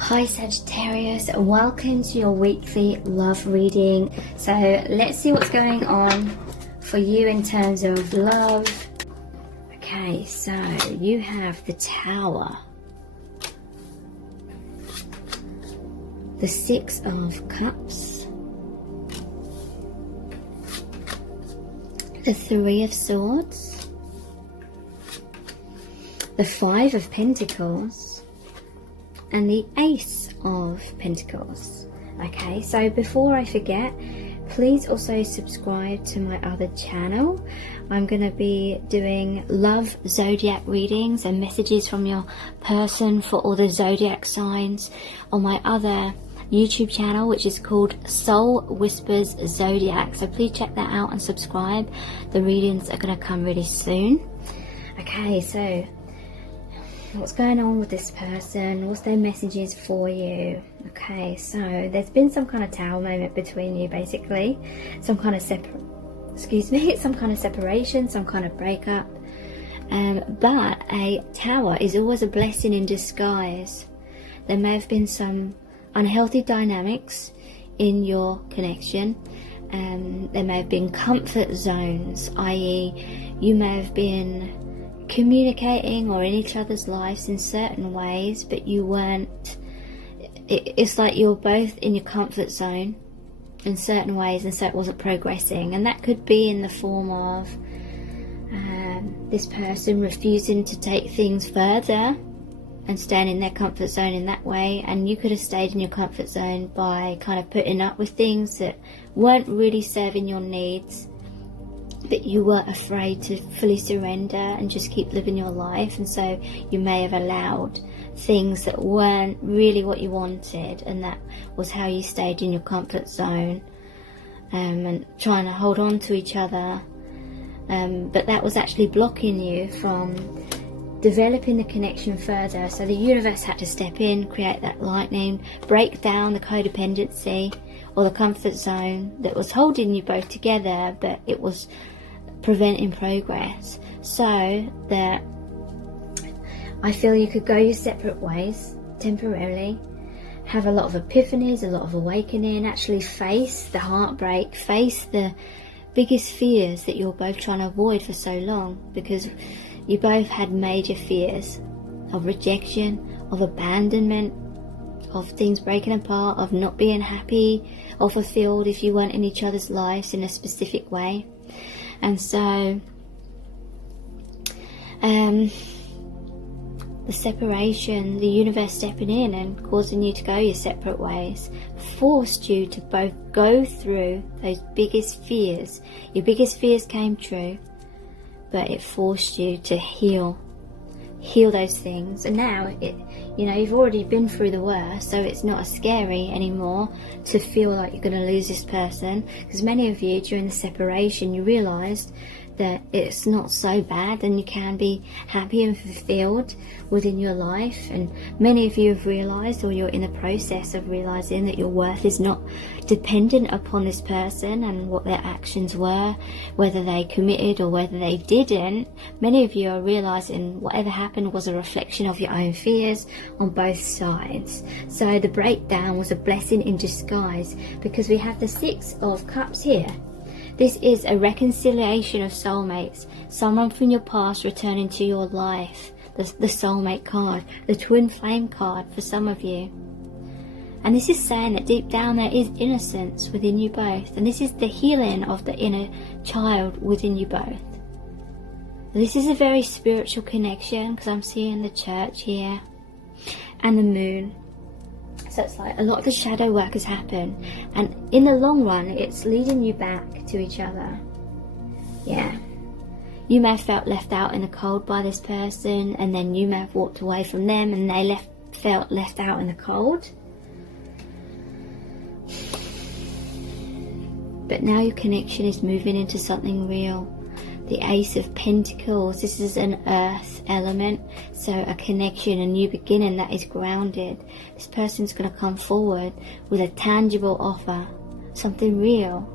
Hi Sagittarius, welcome to your weekly love reading. So let's see what's going on for you in terms of love. Okay, so you have the Tower, the Six of Cups, the Three of Swords, the Five of Pentacles, and the Ace of Pentacles. Okay, so before I forget, please also subscribe to my other channel. I'm going to be doing love zodiac readings and messages from your person for all the zodiac signs on my other YouTube channel, which is called Soul Whispers Zodiac. So please check that out and subscribe. The readings are going to come really soon. Okay, so what's going on with this person? What's their messages for you? Okay, so there's been some kind of Tower moment between you, basically. Some kind of some kind of separation, some kind of breakup. But a Tower is always a blessing in disguise. There may have been some unhealthy dynamics in your connection. There may have been comfort zones, i.e. you may have been communicating or in each other's lives in certain ways, but you weren't. It's like you were both in your comfort zone in certain ways, and so it wasn't progressing. And that could be in the form of this person refusing to take things further and staying in their comfort zone in that way, and you could have stayed in your comfort zone by kind of putting up with things that weren't really serving your needs, but you were afraid to fully surrender and just keep living your life. And so you may have allowed things that weren't really what you wanted, and that was how you stayed in your comfort zone, and trying to hold on to each other, but that was actually blocking you from developing the connection further. So the universe had to step in, create that lightning, break down the codependency or the comfort zone that was holding you both together, but it was preventing progress. So that I feel you could go your separate ways temporarily, have a lot of epiphanies, a lot of awakening, actually face the heartbreak, face the biggest fears that you're both trying to avoid for so long, because you both had major fears of rejection, of abandonment, of things breaking apart, of not being happy or fulfilled if you weren't in each other's lives in a specific way. And so the separation, the universe stepping in and causing you to go your separate ways, forced you to both go through those biggest fears. Your biggest fears came true, but it forced you to heal those things. And now you've already been through the worst, so it's not as scary anymore to feel like you're going to lose this person, because many of you during the separation you realized that it's not so bad and you can be happy and fulfilled within your life. And many of you have realized, or you're in the process of realizing, that your worth is not dependent upon this person and what their actions were, whether they committed or whether they didn't. Many of you are realizing whatever happened was a reflection of your own fears on both sides. So the breakdown was a blessing in disguise, because we have the Six of Cups here. This is a reconciliation of soulmates, someone from your past returning to your life. The soulmate card, the twin flame card for some of you. And this is saying that deep down there is innocence within you both. And this is the healing of the inner child within you both. This is a very spiritual connection, because I'm seeing the church here and the moon. So it's like a lot of the shadow work has happened, and in the long run it's leading you back to each other. Yeah, you may have felt left out in the cold by this person, and then you may have walked away from them and they felt left out in the cold. But now your connection is moving into something real. The Ace of Pentacles, this is an earth element, so a connection, a new beginning that is grounded. This person's going to come forward with a tangible offer, something real.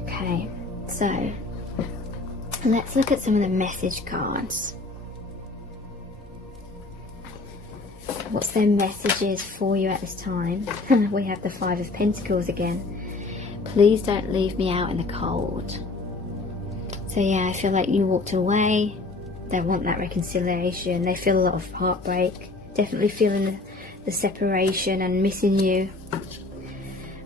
Okay, so let's look at some of the message cards. what's their messages for you at this time? We have the Five of Pentacles again. Please don't leave me out in the cold. So yeah, I feel like you walked away. They want that reconciliation. They feel a lot of heartbreak. Definitely feeling the separation and missing you.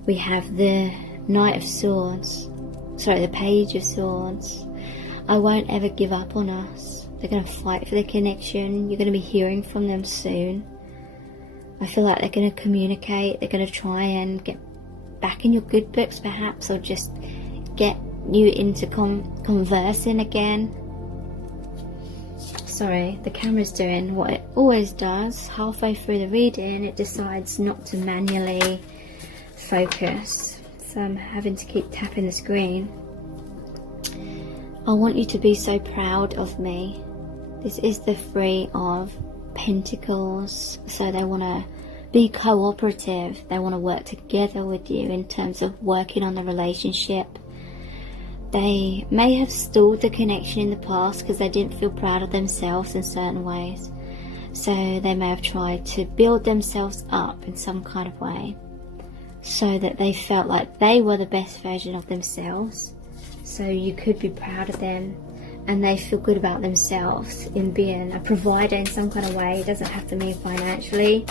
We have the Knight of Swords. Sorry, the Page of Swords. I won't ever give up on us. They're going to fight for the connection. You're going to be hearing from them soon. I feel like they're going to communicate. They're going to try and get back in your good books perhaps, or just get you into conversing again. Sorry, the camera's doing what it always does. Halfway through the reading, it decides not to manually focus. So I'm having to keep tapping the screen. I want you to be so proud of me. This is the Three of Pentacles. So they want to be cooperative. They want to work together with you in terms of working on the relationship. They may have stalled the connection in the past because they didn't feel proud of themselves in certain ways. So they may have tried to build themselves up in some kind of way, so that they felt like they were the best version of themselves. So you could be proud of them, and they feel good about themselves in being a provider in some kind of way. It doesn't have to mean financially.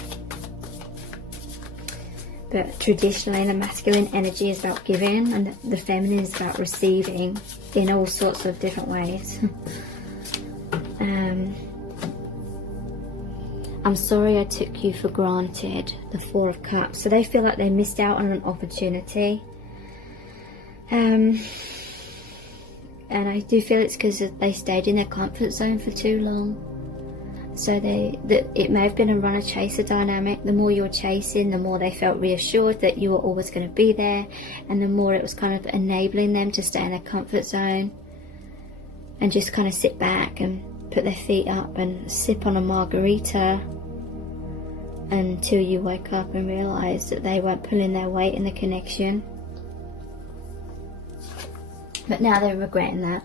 But traditionally, the masculine energy is about giving, and the feminine is about receiving in all sorts of different ways. I'm sorry I took you for granted, the Four of Cups. So they feel like they missed out on an opportunity. And I do feel it's because they stayed in their comfort zone for too long. So it may have been a runner-chaser dynamic. The more you're chasing, the more they felt reassured that you were always going to be there, and the more it was kind of enabling them to stay in their comfort zone and just kind of sit back and put their feet up and sip on a margarita until you wake up and realise that they weren't pulling their weight in the connection. But now they're regretting that.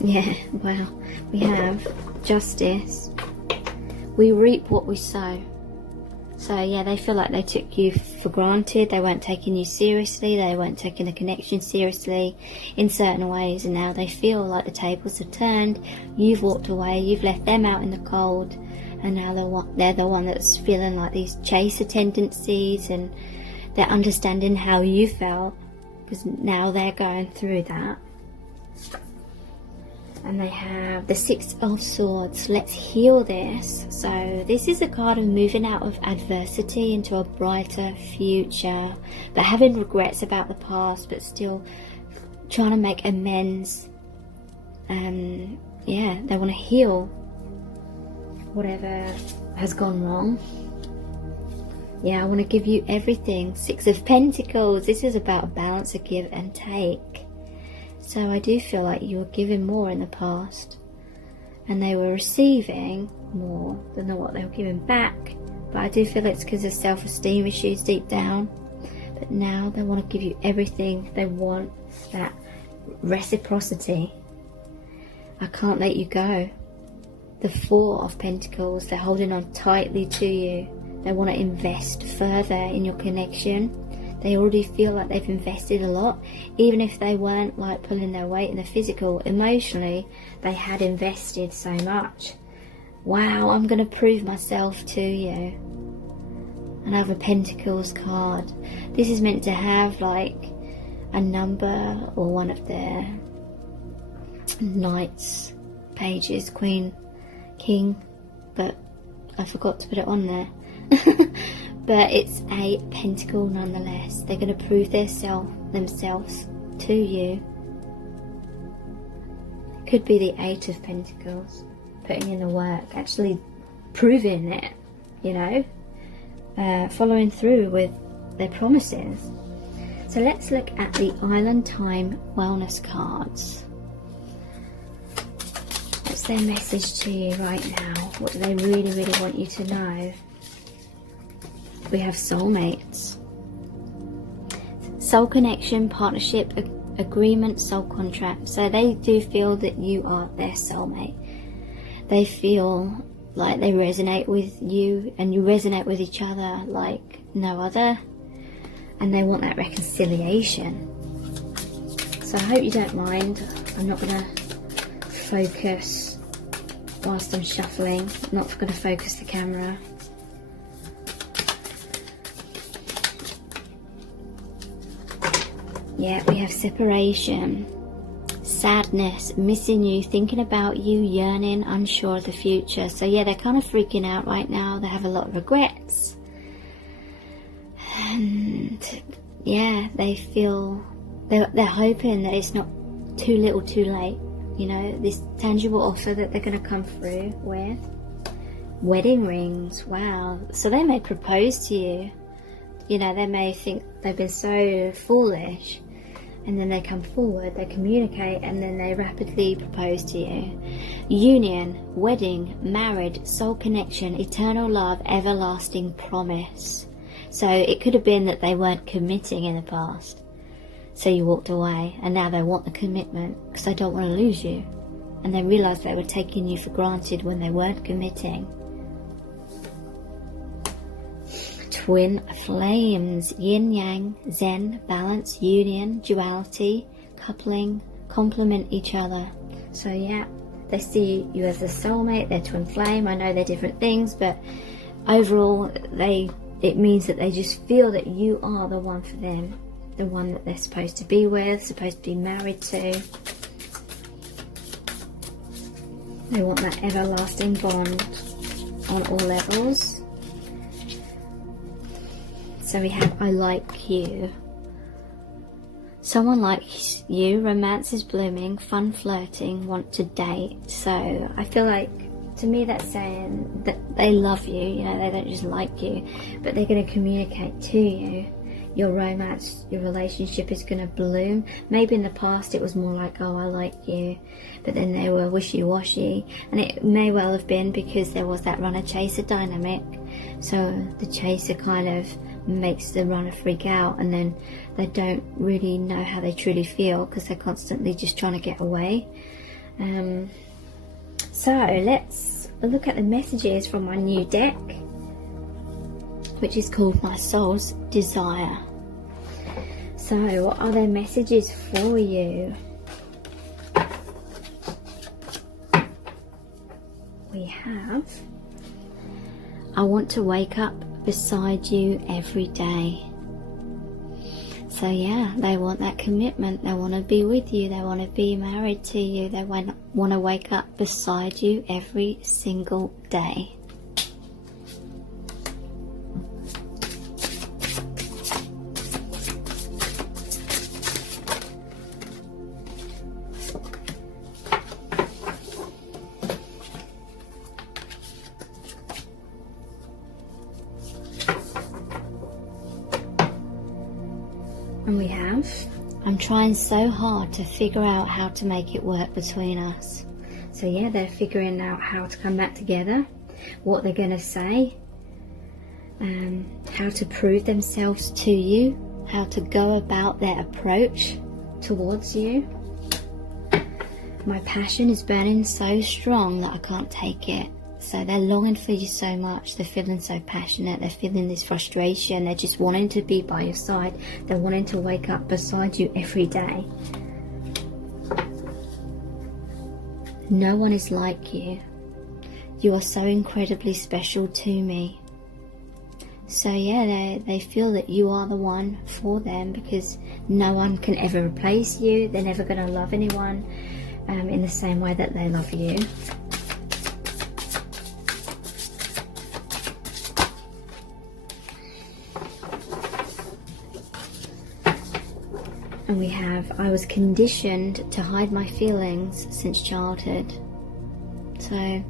Yeah, well, we have Justice. We reap what we sow. So yeah, they feel like they took you for granted. They weren't taking you seriously. They weren't taking the connection seriously in certain ways. And now they feel like the tables have turned. You've walked away. You've left them out in the cold. And now they're the one that's feeling like these chaser tendencies. And they're understanding how you felt, because now they're going through that. And they have the Six of Swords. Let's heal this. So this is a card of moving out of adversity into a brighter future, but having regrets about the past, but still trying to make amends. Yeah, they want to heal whatever has gone wrong. Yeah, I want to give you everything. Six of Pentacles. This is about a balance of give and take. So I do feel like you were giving more in the past, and they were receiving more than what they were giving back. But I do feel it's because of self-esteem issues deep down. But now they want to give you everything. They want that reciprocity. I can't let you go. The Four of Pentacles. They're holding on tightly to you. They want to invest further in your connection. They already feel like they've invested a lot. Even if they weren't like pulling their weight in the physical, emotionally, they had invested so much. Wow, I'm going to prove myself to you. Another Pentacles card. This is meant to have like a number or one of their knights, pages, queen, king, but I forgot to put it on there. But it's a pentacle nonetheless. They're going to prove themselves to you. Could be the Eight of Pentacles, putting in the work, actually proving it, you know, following through with their promises. So let's look at the Island Time Wellness cards. What's their message to you right now? What do they really, really want you to know? We have soulmates. Soul connection, partnership, agreement, soul contract. So they do feel that you are their soulmate. They feel like they resonate with you and you resonate with each other like no other, and they want that reconciliation. So I hope you don't mind. I'm not going to focus whilst I'm shuffling. I'm not going to focus the camera. Yeah, we have separation, sadness, missing you, thinking about you, yearning, unsure of the future. So yeah, they're kind of freaking out right now. They have a lot of regrets. And yeah, they feel, they're hoping that it's not too little too late. You know, this tangible offer that they're going to come through with. Wedding rings, wow. So they may propose to you. You know, they may think they've been so foolish, and then they come forward, they communicate, and then they rapidly propose to you. Union, wedding, married, soul connection, eternal love, everlasting promise. So it could have been that they weren't committing in the past, so you walked away, and now they want the commitment because they don't want to lose you, and they realised they were taking you for granted when they weren't committing. Twin flames, yin yang, zen, balance, union, duality, coupling, complement each other. So yeah, they see you as a soulmate, they're twin flame. I know they're different things, but overall it means that they just feel that you are the one for them, the one that they're supposed to be with, supposed to be married to. They want that everlasting bond on all levels. So we have I like you. Someone likes you, romance is blooming, fun flirting, want to date. So I feel like, to me, that's saying that they love you. You know, they don't just like you, but they're going to communicate to you. Your romance, your relationship is going to bloom. Maybe in the past it was more like, oh, I like you, but then they were wishy-washy, and it may well have been because there was that runner-chaser dynamic. So the chaser kind of makes the runner freak out, and then they don't really know how they truly feel because they're constantly just trying to get away. So let's look at the messages from my new deck, which is called My Soul's Desire. So what are their messages for you? We have, I want to wake up beside you every day. So yeah, they want that commitment. They want to be with you. They want to be married to you. They want to wake up beside you every single day. And we have, I'm trying so hard to figure out how to make it work between us. So yeah, they're figuring out how to come back together, what they're going to say, how to prove themselves to you, how to go about their approach towards you. My passion is burning so strong that I can't take it. So they're longing for you so much. They're feeling so passionate. They're feeling this frustration. They're just wanting to be by your side. They're wanting to wake up beside you every day. No one is like you. You are so incredibly special to me. So yeah, they feel that you are the one for them because no one can ever replace you. They're never going to love anyone in the same way that they love you. And we have, I was conditioned to hide my feelings since childhood. So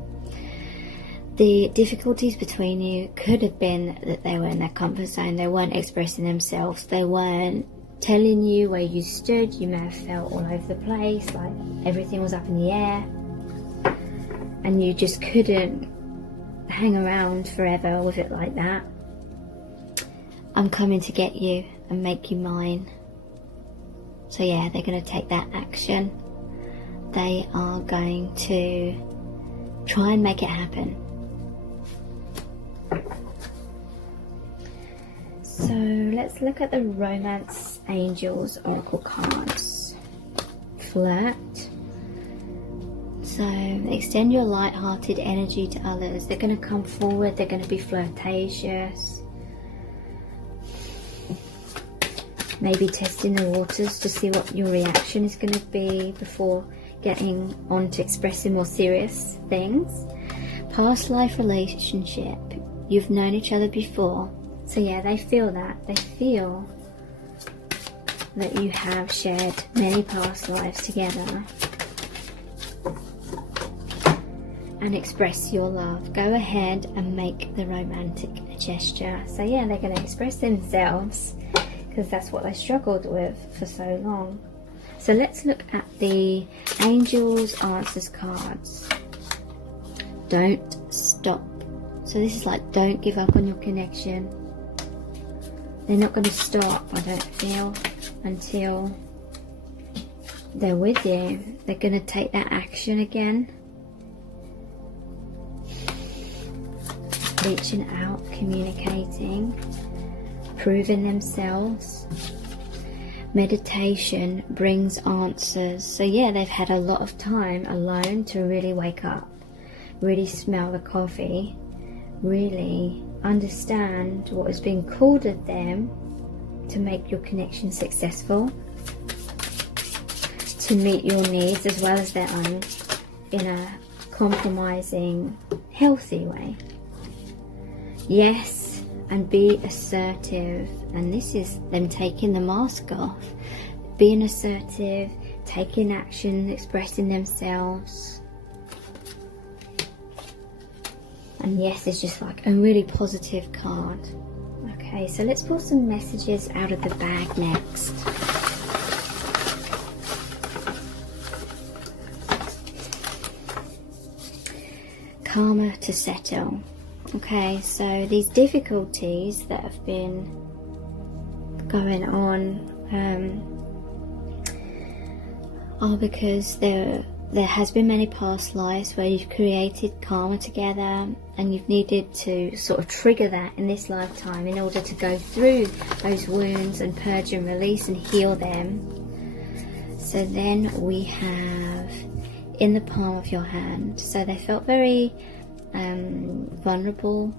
the difficulties between you could have been that they were in their comfort zone. They weren't expressing themselves. They weren't telling you where you stood. You may have felt all over the place, like everything was up in the air. And you just couldn't hang around forever with it like that. I'm coming to get you and make you mine. So yeah, they're going to take that action. They are going to Try and make it happen. So let's look at the Romance Angels Oracle cards. Flirt. So extend your light-hearted energy to others. They're going to come forward. They're going to be flirtatious. Maybe testing the waters to see what your reaction is going to be before getting on to expressing more serious things. Past life relationship. You've known each other before. So yeah, they feel that. They feel that you have shared many past lives together. And express your love. Go ahead and make the romantic gesture. So yeah, they're going to express themselves because that's what they struggled with for so long. So let's look at the Angels Answers cards. Don't stop. So this is like, don't give up on your connection. They're not going to stop, I don't feel, until they're with you. They're going to take that action again. Reaching out, communicating, proving themselves. Meditation brings answers. So yeah, they've had a lot of time alone to really wake up, really smell the coffee, really understand what is being called of them to make your connection successful, to meet your needs as well as their own in a compromising, healthy way. Yes, and be assertive. And this is them taking the mask off, being assertive, taking action, expressing themselves. And yes, it's just like a really positive card. Okay, so let's pull some messages out of the bag next. Karma to settle. Okay, so these difficulties that have been going on are because there has been many past lives where you've created karma together, and you've needed to sort of trigger that in this lifetime in order to go through those wounds and purge and release and heal them. So then we have in the palm of your hand. So they felt very vulnerable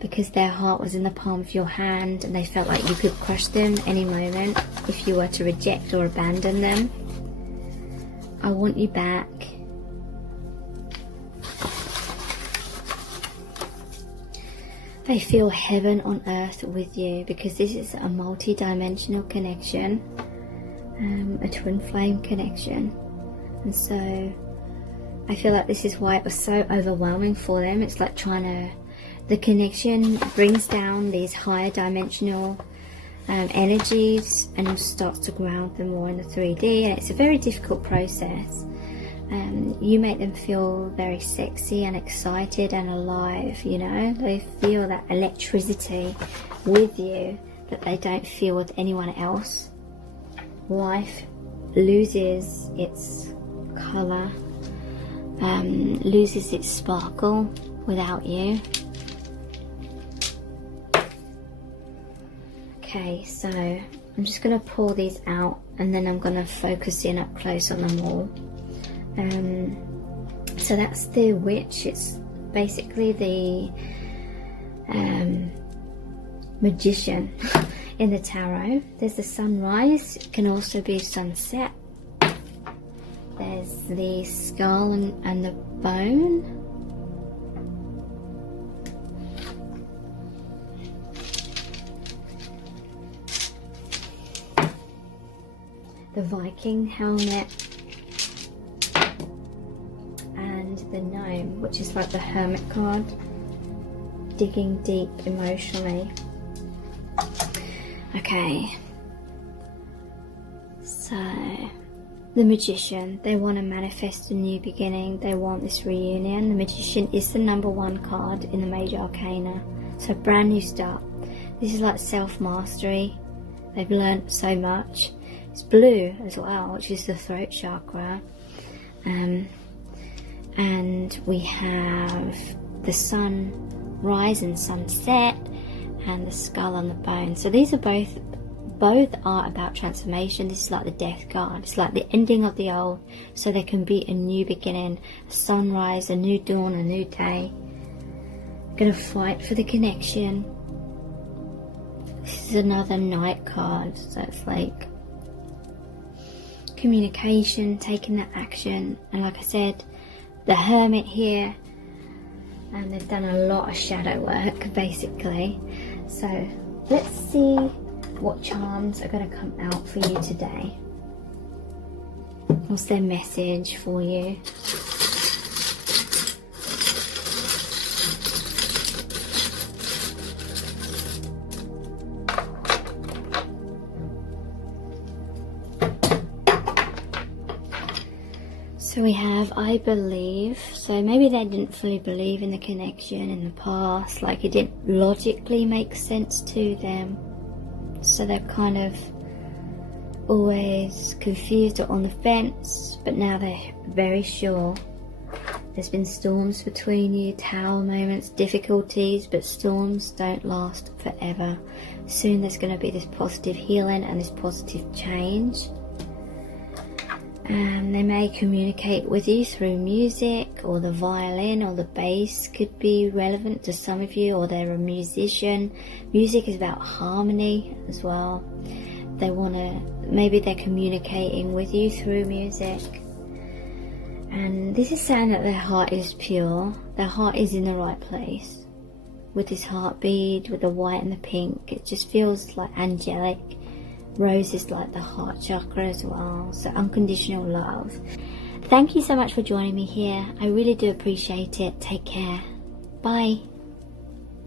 because their heart was in the palm of your hand, and they felt like you could crush them any moment if you were to reject or abandon them. I want you back. They feel heaven on earth with you because this is a multi-dimensional connection, a twin flame connection. And so I feel like this is why it was so overwhelming for them. It's like the connection brings down these higher dimensional energies and starts to ground them more in the 3D, and it's a very difficult process. You make them feel very sexy and excited and alive, you know. They feel that electricity with you that they don't feel with anyone else. Life loses its colour, loses its sparkle without you. Okay, so I'm just going to pull these out and then I'm going to focus in up close on them all. So that's the witch. It's basically the magician in the tarot. There's the sunrise, it can also be sunset. There's the skull and the bone. The Viking helmet. And the gnome, which is like the hermit card. Digging deep emotionally. Okay. So, the magician, they want to manifest a new beginning. They want this reunion. The magician is the #1 card in the major arcana. So brand new start. This is like self-mastery. They've learnt so much. It's blue as well, which is the throat chakra. and we have the sunrise and sunset, and the skull on the bone. So these are both are about transformation. This is like the death card. It's like the ending of the old, so there can be a new beginning, a sunrise, a new dawn, a new day. Gonna fight for the connection. This is another knight card, so it's like communication, taking that action. And like I said, the hermit here, and they've done a lot of shadow work basically. So let's see what charms are going to come out for you today. What's their message for you? So we have I believe. So maybe they didn't fully believe in the connection in the past, like it didn't logically make sense to them. So they're kind of always confused or on the fence, but now they're very sure. There's been storms between you, tower moments, difficulties, but storms don't last forever. Soon there's going to be this positive healing and this positive change. And they may communicate with you through music, or the violin or the bass could be relevant to some of you, or they're a musician. Music is about harmony as well. Maybe they're communicating with you through music. And this is saying that their heart is pure, their heart is in the right place. With this heartbeat, with the white and the pink, it just feels like angelic. Rose is like the heart chakra as well, so unconditional love. Thank you so much for joining me here. I really do appreciate it. Take care. Bye.